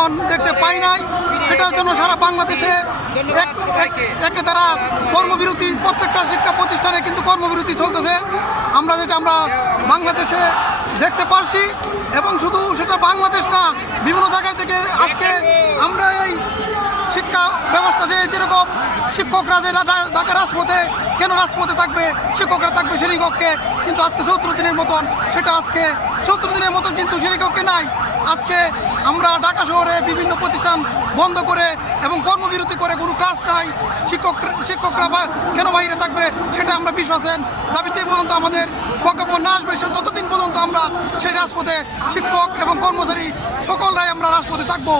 জীবন দেখতে পাই নাই। সেটার জন্য সারা বাংলাদেশে এক তারা কর্মবিরতি, প্রত্যেকটা শিক্ষা প্রতিষ্ঠানে কিন্তু কর্মবিরতি চলতেছে। আমরা যেটা আমরা বাংলাদেশে দেখতে পারছি এবং শুধু সেটা বাংলাদেশ না, বিভিন্ন জায়গায় থেকে আজকে আমরা এই শিক্ষা ব্যবস্থা যে যেরকম শিক্ষকরা যে ঢাকা রাজপথে, কেন রাজপথে থাকবে, শিক্ষকরা থাকবে শ্রেণীকক্ষে কিন্তু আজকে সত্তর দিনের মতন, সেটা আজকে সত্তর দিনের মতন কিন্তু শ্রেণীকক্ষে নাই আজকে আমরা ঢাকা শহরে বিভিন্ন প্রতিষ্ঠান বন্ধ করে এবং কর্মবিরতি করে কোনো ক্লাস নাই, শিক্ষক শিক্ষকরা কেন বাইরে থাকবে সেটা আমরা বিশ্বাসেন দাবি যে পর্যন্ত আমাদের বক্তব্য না আসবে, সে ততদিন পর্যন্ত আমরা সেই রাজপথে শিক্ষক এবং কর্মচারী সকলরাই আমরা রাজপথে থাকব।